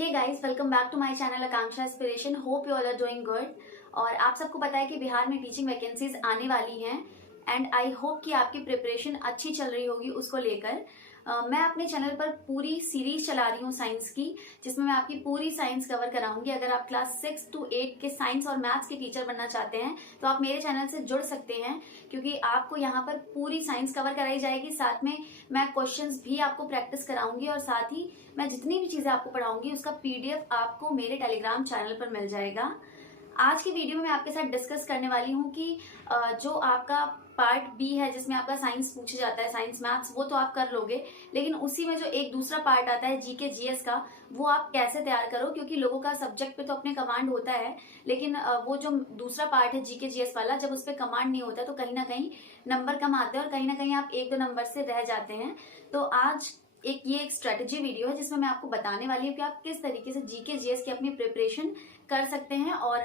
Hey guys, welcome back to my channel Akanksha inspiration. Hope you all are doing good. और आप सबको पता है कि बिहार में टीचिंग वैकेंसीज आने वाली हैं एंड आई होप कि आपकी प्रिपरेशन अच्छी चल रही होगी उसको लेकर। मैं अपने चैनल पर पूरी सीरीज चला रही हूँ साइंस की, जिसमें मैं आपकी पूरी साइंस कवर कराऊंगी। अगर आप क्लास 6 to 8 के साइंस और मैथ्स के टीचर बनना चाहते हैं तो आप मेरे चैनल से जुड़ सकते हैं, क्योंकि आपको यहाँ पर पूरी साइंस कवर कराई जाएगी। साथ में मैं क्वेश्चंस भी आपको प्रैक्टिस कराऊंगी और साथ ही मैं जितनी भी चीजें आपको पढ़ाऊंगी उसका पीडीएफ आपको मेरे टेलीग्राम चैनल पर मिल जाएगा। आज की वीडियो में मैं आपके साथ डिस्कस करने वाली हूँ कि जो आपका पार्ट बी है जिसमें आपका साइंस पूछा जाता है, साइंस मैथ्स, वो तो आप कर लोगे, लेकिन उसी में जो एक दूसरा पार्ट आता है जीके जीएस का, वो आप कैसे तैयार करो। क्योंकि लोगों का सब्जेक्ट पे तो अपने कमांड होता है, लेकिन वो जो दूसरा पार्ट है जीके जीएस वाला, जब उस पर कमांड नहीं होता तो कहीं ना कहीं नंबर कम आते हैं और कहीं ना कहीं आप 1-2 नंबर से रह जाते हैं। तो आज एक स्ट्रेटेजी वीडियो है जिसमें मैं आपको बताने वाली हूँ कि आप किस तरीके से जीके जीएस की अपनी प्रिपरेशन कर सकते हैं। और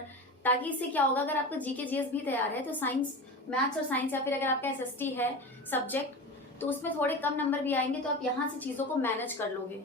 ताकि इससे क्या होगा, अगर आपका जीके जीएस भी तैयार है तो साइंस मैथ्स और साइंस, या फिर अगर आपका एसएसटी है सब्जेक्ट, तो उसमें थोड़े कम नंबर भी आएंगे तो आप यहाँ से चीजों को मैनेज कर लोगे।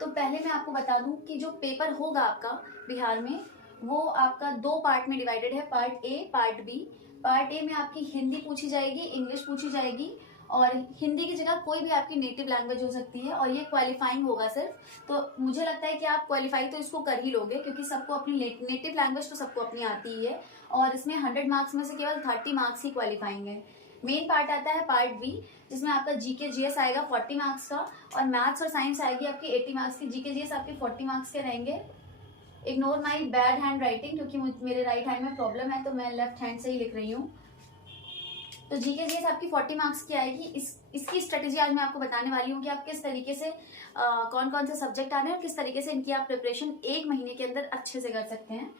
तो पहले मैं आपको बता दूं कि जो पेपर होगा आपका बिहार में, वो आपका 2 पार्ट में डिवाइडेड है, part A part B. Part A में आपकी हिंदी पूछी जाएगी, इंग्लिश पूछी जाएगी, और हिंदी की जगह कोई भी आपकी नेटिव लैंग्वेज हो सकती है, और ये क्वालिफाइंग होगा सिर्फ। तो मुझे लगता है कि आप क्वालिफाई तो इसको कर ही लोगे, क्योंकि सबको अपनी नेटिव लैंग्वेज तो सबको अपनी आती ही है, और इसमें 100 मार्क्स में से केवल 30 मार्क्स ही क्वालिफाइंग है। मेन पार्ट आता है पार्ट बी, जिसमें आपका जीके जीएस आएगा 40 मार्क्स का, और मैथ्स और साइंस आएगी आपकी 80 मार्क्स की। जीके जीएस आपके 40 मार्क्स के रहेंगे। Ignore my bad hand writing, क्योंकि मेरे राइट हैंड में प्रॉब्लम है तो मैं लेफ्ट हैंड से ही लिख रही हूँ। तो जीके जीएस आपकी 40 मार्क्स की आएगी। इसकी स्ट्रेटेजी आज मैं आपको बताने वाली हूँ कि आप किस तरीके से कौन कौन से सब्जेक्ट आ रहे हैं और किस तरीके से इनकी आप प्रिपरेशन 1 महीने के अंदर अच्छे से कर सकते हैं।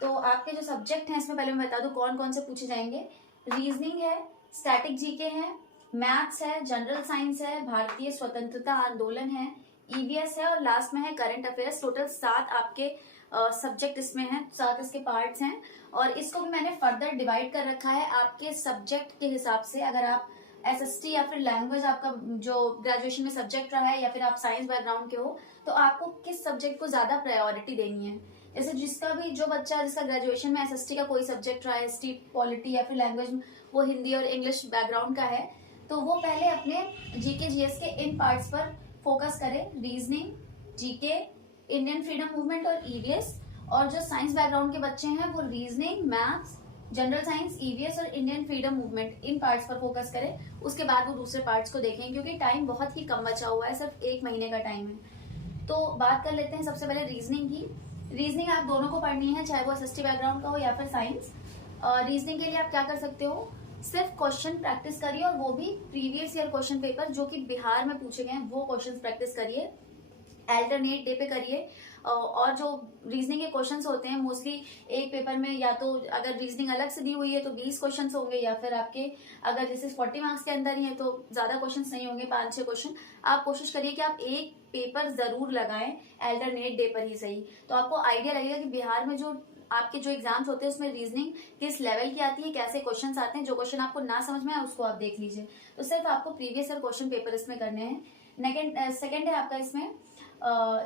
तो आपके जो सब्जेक्ट हैं इसमें पहले मैं बता दूं कौन कौन से पूछे जाएंगे। रीजनिंग है, स्टैटिक जीके है, मैथ्स है, जनरल साइंस है, भारतीय स्वतंत्रता आंदोलन है, ईवीएस है, और लास्ट में है करंट अफेयर्स। टोटल 7 आपके सब्जेक्ट इसमें हैं, 7 इसके पार्ट्स हैं, और इसको भी मैंने फर्दर डिवाइड कर रखा है आपके सब्जेक्ट के हिसाब से। अगर आप एसएसटी या फिर लैंग्वेज आपका जो ग्रेजुएशन में सब्जेक्ट रहा है, या फिर आप साइंस बैकग्राउंड के हो, तो आपको किस सब्जेक्ट को ज्यादा प्रायोरिटी देनी है। जैसे जिसका भी जो बच्चा जिसका ग्रेजुएशन में एसएसटी का कोई सब्जेक्ट रहा है, एसटी पॉलिटी या फिर लैंग्वेज, वो हिंदी और इंग्लिश बैकग्राउंड का है, तो वो पहले अपने जीके जीएस के इन पार्ट्स पर फोकस करे, reasoning, GK, Indian freedom movement और ईवीएस। और जो साइंस बैकग्राउंड के बच्चे हैं वो reasoning, maths, general science, EVS और इंडियन फ्रीडम मूवमेंट, इन पार्ट्स पर फोकस करें। उसके बाद वो दूसरे पार्ट्स को देखें, क्योंकि टाइम बहुत ही कम बचा हुआ है, सिर्फ 1 महीने का टाइम है। तो बात कर लेते हैं सबसे पहले रीजनिंग की। रीजनिंग आप दोनों को पढ़नी है, चाहे वो एसएसटी बैकग्राउंड का हो या फिर साइंस। रीजनिंग के लिए आप क्या कर सकते हो, सिर्फ क्वेश्चन प्रैक्टिस करिए, और वो भी प्रीवियस ईयर क्वेश्चन पेपर जो कि बिहार में पूछे गए हैं वो क्वेश्चन प्रैक्टिस करिए, अल्टरनेट डे पे करिए। और जो रीजनिंग के क्वेश्चंस होते हैं मोस्टली एक पेपर में, या तो अगर रीजनिंग अलग से दी हुई है तो 20 क्वेश्चंस होंगे, या फिर आपके अगर जैसे 40 मार्क्स के अंदर ही है तो ज्यादा क्वेश्चंस नहीं होंगे, 5-6 क्वेश्चन। आप कोशिश करिए कि आप एक पेपर जरूर लगाएं, अल्टरनेट डे पर ही सही, तो आपको आइडिया लगेगा कि बिहार में जो आपके जो एग्जाम्स होते हैं उसमें रीजनिंग किस लेवल की आती है, कैसे क्वेश्चंस आते हैं। जो क्वेश्चन आपको ना समझ में आए उसको आप देख लीजिए। तो सिर्फ आपको प्रीवियस ईयर क्वेश्चन पेपर इसमें करने हैं। सेकेंड है आपका इसमें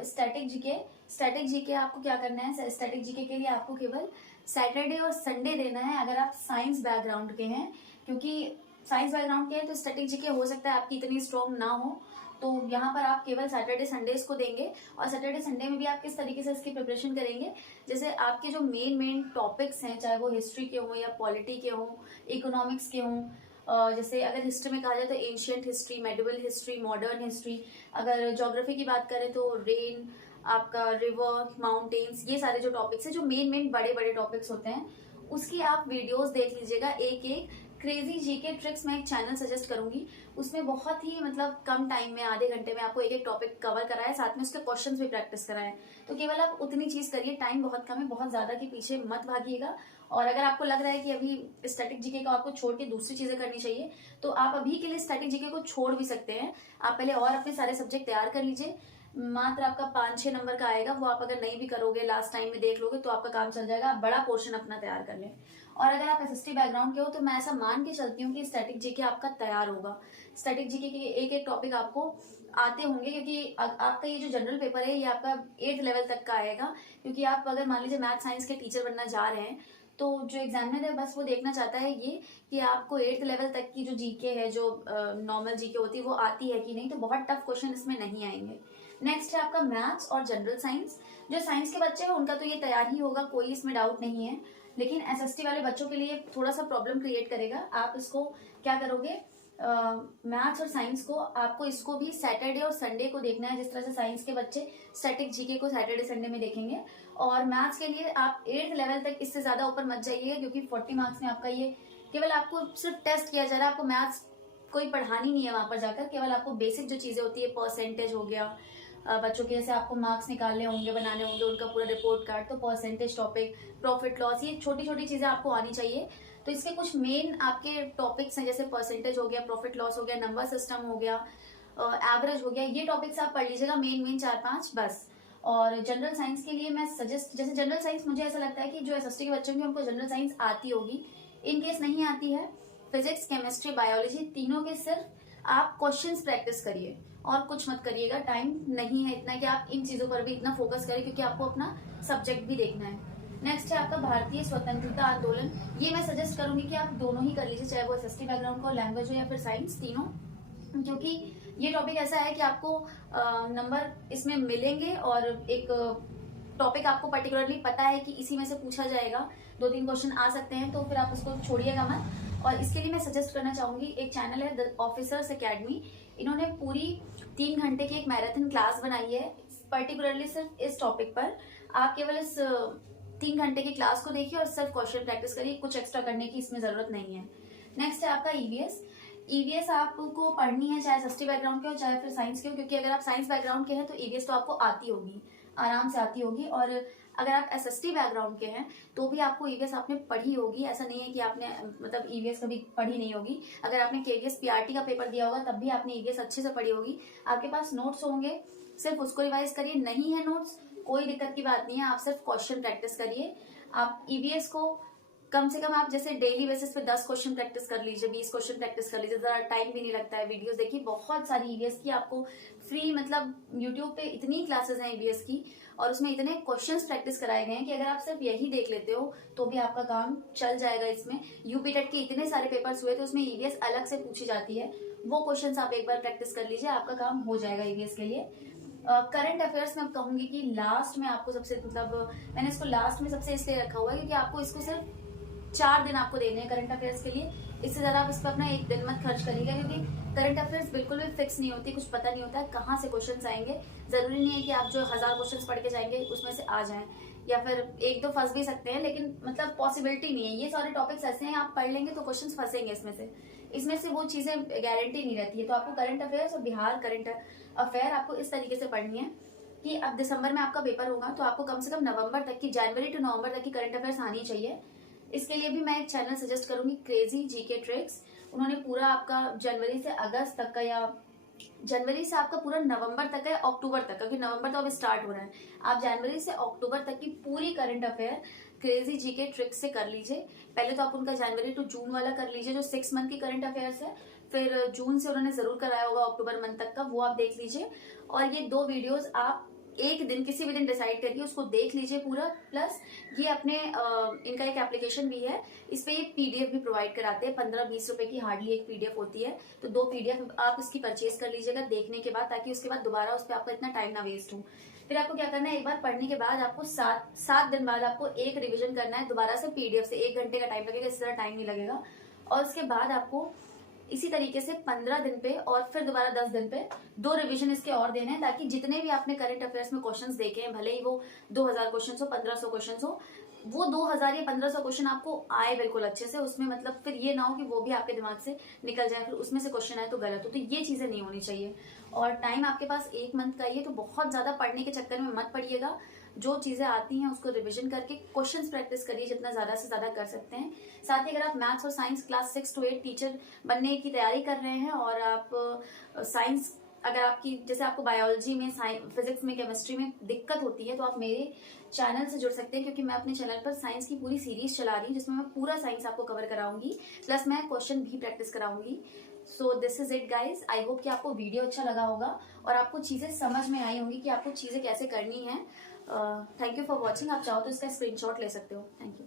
स्टैटिक जीके। स्टैटिक जीके आपको क्या करना है, स्टैटिक जीके के लिए आपको केवल सैटरडे और संडे देना है अगर आप साइंस बैकग्राउंड के हैं। क्योंकि साइंस बैकग्राउंड के हैं तो स्टैटिक जीके हो सकता है आपकी इतनी स्ट्रॉन्ग ना हो, तो यहाँ पर आप केवल सैटरडे संडे इसको देंगे। और सैटरडे संडे में भी आप किस तरीके से इसकी प्रिपरेशन करेंगे, जैसे आपके जो मेन टॉपिक्स हैं, चाहे वो हिस्ट्री के हों या पॉलिटी के हों, इकोनॉमिक्स के हों। जैसे अगर हिस्ट्री में कहा जाए तो ancient history, medieval history, modern history. अगर ज्योग्राफी की बात करें तो रेन, आपका रिवर, माउंटेन्स, ये सारे जो टॉपिक्स हैं, जो मेन बड़े टॉपिक्स होते हैं, उसकी आप वीडियोस देख लीजिएगा। एक क्रेजी जीके ट्रिक्स मैं एक चैनल सजेस्ट करूंगी, उसमें बहुत ही मतलब कम टाइम में, आधे घंटे में आपको एक टॉपिक कवर कराए, साथ में उसके क्वेश्चंस भी प्रैक्टिस कराए। तो केवल आप उतनी चीज करिए, टाइम बहुत कम है, बहुत ज्यादा के पीछे मत भागिएगा। और अगर आपको लग रहा है कि अभी स्टैटिक जीके को आपको छोड़ के दूसरी चीजें करनी चाहिए, तो आप अभी के लिए स्टैटिक जीके को छोड़ भी सकते हैं। आप पहले और अपने सारे सब्जेक्ट तैयार कर लीजिए, मात्र आपका 5-6 नंबर का आएगा, वो आप अगर नहीं भी करोगे, लास्ट टाइम में देख लोगे तो आपका काम चल जाएगा। आप बड़ा पोर्शन अपना तैयार कर लें। और अगर आप एसएसटी बैकग्राउंड के हो तो मैं ऐसा मान के चलती हूँ कि स्टैटिक जीके आपका तैयार होगा। स्टैटिक जीके के एक टॉपिक आपको आते होंगे, क्योंकि आपका ये जो जनरल पेपर है ये आपका 8th लेवल तक का आएगा। क्योंकि आप अगर मान लीजिए मैथ साइंस के टीचर बनना जा रहे हैं तो जो एग्जामिनर है बस वो देखना चाहता है ये कि आपको 8th लेवल तक की जो जीके है, जो नॉर्मल जीके होती है, वो आती है कि नहीं। तो बहुत टफ क्वेश्चन इसमें नहीं आएंगे। नेक्स्ट है आपका मैथ्स और जनरल साइंस। जो साइंस के बच्चे हैं उनका तो ये तैयार ही होगा, कोई इसमें डाउट नहीं है। लेकिन एसएसटी वाले बच्चों के लिए थोड़ा सा प्रॉब्लम क्रिएट करेगा। आप इसको क्या करोगे, मैथ्स और साइंस को आपको इसको भी सैटरडे और संडे को देखना है। जिस तरह से साइंस के बच्चे स्टैटिक जीके को सैटरडे संडे में देखेंगे, और मैथ्स के लिए आप 8th लेवल तक, इससे ज्यादा ऊपर मत जाइएगा, क्योंकि 40 मार्क्स में आपका ये केवल आपको सिर्फ टेस्ट किया जा रहा है। आपको मैथ्स कोई पढ़ानी नहीं है वहां पर जाकर, केवल आपको बेसिक जो चीजें होती है, परसेंटेज हो गया, बच्चों के जैसे आपको मार्क्स निकालने होंगे, बनाने होंगे उनका पूरा रिपोर्ट कार्ड, तो परसेंटेज टॉपिक, प्रॉफिट लॉस, ये छोटी छोटी चीजें आपको आनी चाहिए। तो इसके कुछ मेन आपके टॉपिक्स हैं, जैसे परसेंटेज हो गया, प्रॉफिट लॉस हो गया, नंबर सिस्टम हो गया, एवरेज हो गया, ये टॉपिक्स आप पढ़ लीजिएगा, मेन 4-5 बस। और जनरल साइंस के लिए मैं सजेस्ट, जैसे जनरल साइंस मुझे ऐसा लगता है कि जो एसएसटी के बच्चे होंगे उनको जनरल साइंस आती होगी। इन केस नहीं आती है, फिजिक्स, केमिस्ट्री, बायोलॉजी, तीनों के सिर्फ आप क्वेश्चंस प्रैक्टिस करिए और कुछ मत करिएगा। टाइम नहीं है इतना कि आप इन चीजों पर भी इतना फोकस करें, क्योंकि आपको अपना सब्जेक्ट भी देखना है। नेक्स्ट है आपका भारतीय स्वतंत्रता आंदोलन। ये मैं सजेस्ट करूंगी कि आप दोनों ही कर लीजिए, चाहे वो एसएसटी बैकग्राउंड को, लैंग्वेज हो या फिर साइंस, तीनों। क्योंकि ये टॉपिक ऐसा है कि आपको नंबर इसमें मिलेंगे, और एक टॉपिक आपको पर्टिकुलरली पता है कि इसी में से पूछा जाएगा, 2-3 क्वेश्चन आ सकते हैं, तो फिर आप उसको छोड़िएगा मत। और इसके लिए मैं सजेस्ट करना चाहूंगी, एक चैनल है द ऑफिसर्स अकेडमी। इन्होंने पूरी 3 घंटे की एक मैराथन क्लास बनाई है, पर्टिकुलरली सिर्फ इस टॉपिक पर। आप केवल इस 3 घंटे की क्लास को देखिए और सिर्फ क्वेश्चन प्रैक्टिस करिए, कुछ एक्स्ट्रा करने की इसमें जरूरत नहीं है। नेक्स्ट है आपका ईवीएस। ईवीएस आपको पढ़नी है, चाहे एसएसटी बैकग्राउंड के हो चाहे फिर साइंस के हो, क्योंकि अगर आप साइंस बैकग्राउंड के हैं तो ईवीएस तो आपको आती होगी, आराम से आती होगी। और अगर आप एसएसटी बैकग्राउंड के हैं तो भी आपको ईवीएस आपने पढ़ी होगी। ऐसा नहीं है कि आपने मतलब ईवीएस कभी पढ़ी नहीं होगी। अगर आपने केवीएस पीआरटी का पेपर दिया होगा तब भी आपने ईवीएस अच्छे से पढ़ी होगी। आपके पास नोट्स होंगे, सिर्फ उसको रिवाइज करिए। नहीं है नोट्स, कोई दिक्कत की बात नहीं है, आप सिर्फ क्वेश्चन प्रैक्टिस करिए। आप ईवीएस को कम से कम आप जैसे डेली बेसिस पे 10 क्वेश्चन प्रैक्टिस कर लीजिए, 20 क्वेश्चन प्रैक्टिस कर लीजिए, जरा टाइम भी नहीं लगता है। वीडियोस देखिए, बहुत सारी ईवीएस की आपको फ्री, मतलब यूट्यूब पे इतनी क्लासेस हैं ईवीएस की, और उसमें इतने क्वेश्चंस प्रैक्टिस कराए गए हैं कि अगर आप सिर्फ यही देख लेते हो तो भी आपका काम चल जाएगा। इसमें यूपी टेट के इतने सारे पेपर्स हुए तो उसमें ईवीएस अलग से पूछी जाती है, वो क्वेश्चन आप एक बार प्रैक्टिस कर लीजिए, आपका काम हो जाएगा ईवीएस के लिए। करंट अफेयर्स में अब कहूंगी कि लास्ट में आपको सबसे, मतलब मैंने इसको लास्ट में सबसे इसलिए रखा हुआ है क्योंकि आपको इसको सिर्फ 4 दिन आपको देने हैं करंट अफेयर्स के लिए। इससे ज्यादा आप इस पर अपना 1 दिन मत खर्च करिएगा, क्योंकि करंट अफेयर्स बिल्कुल भी फिक्स नहीं होती, कुछ पता नहीं होता है कहाँ से क्वेश्चन आएंगे। जरूरी नहीं है कि आप जो 1000 क्वेश्चन पढ़ के जाएंगे उसमें से आ जाएं, या फिर 1-2 फंस भी सकते हैं, लेकिन मतलब पॉसिबिलिटी नहीं है। ये सारे टॉपिक्स ऐसे हैं, आप पढ़ लेंगे तो क्वेश्चन फंसेंगे इसमें से वो चीजें गारंटी नहीं रहती है। तो आपको करंट अफेयर्स और बिहार करंट अफेयर आपको इस तरीके से पढ़नी है कि अब दिसंबर में आपका पेपर होगा तो आपको कम से कम नवंबर तक की, जनवरी टू नवंबर तक की करंट अफेयर्स आनी चाहिए। इसके लिए भी मैं एक चैनल सजेस्ट करूंगी, क्रेजी जीके ट्रिक्स। उन्होंने पूरा आपका जनवरी से अगस्त तक का, या जनवरी से आपका पूरा नवंबर तक है, अक्टूबर तक, क्योंकि नवंबर तो अब स्टार्ट हो रहा है। आप जनवरी से अक्टूबर तक की पूरी current affair crazy GK tricks से कर लीजिए। पहले तो आप उनका जनवरी टू जून वाला कर लीजिए जो 6 मंथ की करंट अफेयर्स है, फिर जून से उन्होंने जरूर कराया होगा अक्टूबर मंथ तक का, वो आप देख लीजिए। और ये 2 वीडियोस आप एक दिन, किसी भी दिन डिसाइड करिए, उसको देख लीजिए पूरा। प्लस ये अपने इनका एक एप्लीकेशन भी है, इस पे एक पीडीएफ भी प्रोवाइड कराते हैं, 15-20 रुपए की हार्डली एक पीडीएफ होती है। तो 2 पीडीएफ आप इसकी परचेज कर लीजिएगा देखने के बाद, ताकि उसके बाद दोबारा उस पर आपका इतना टाइम ना वेस्ट हो। फिर आपको क्या करना है, एक बार पढ़ने के बाद आपको 7 दिन बाद आपको एक रिविजन करना है दोबारा से पीडीएफ से। 1 घंटे का टाइम लगेगा, इससे ज्यादा टाइम नहीं लगेगा। और उसके बाद आपको इसी तरीके से 15 दिन पे और फिर दोबारा 10 दिन पे 2 रिवीजन इसके और देने हैं, ताकि जितने भी आपने करंट अफेयर्स में क्वेश्चंस देखे हैं, भले ही वो 2000 क्वेश्चन हो, 1500 क्वेश्चन हो, वो 2000 या 1500 क्वेश्चन आपको आए बिल्कुल अच्छे से। उसमें मतलब फिर ये ना हो कि वो भी आपके दिमाग से निकल जाए, फिर उसमें से क्वेश्चन आए तो गलत हो। तो ये चीजें नहीं होनी चाहिए। और टाइम आपके पास 1 मंथ का ही है, तो बहुत ज्यादा पढ़ने के चक्कर में मत पढ़िएगा। जो चीजें आती हैं उसको रिवीजन करके क्वेश्चंस प्रैक्टिस करिए जितना ज्यादा से ज्यादा कर सकते हैं। साथ ही अगर आप मैथ्स और साइंस क्लास 6 to 8 टीचर बनने की तैयारी कर रहे हैं, और आप साइंस, अगर आपकी जैसे आपको बायोलॉजी में, फिजिक्स में, केमिस्ट्री में दिक्कत होती है, तो आप मेरे चैनल से जुड़ सकते हैं, क्योंकि मैं अपने चैनल पर साइंस की पूरी सीरीज चला रही हूँ जिसमें मैं पूरा साइंस आपको कवर कराऊंगी, प्लस मैं क्वेश्चन भी प्रैक्टिस कराऊंगी। So this is it guys. I hope कि आपको वीडियो अच्छा लगा होगा और आपको चीजें समझ में आई होंगी कि आपको चीजें कैसे करनी है। Thank you for watching. आप चाहो तो इसका स्क्रीनशॉट ले सकते हो। Thank you.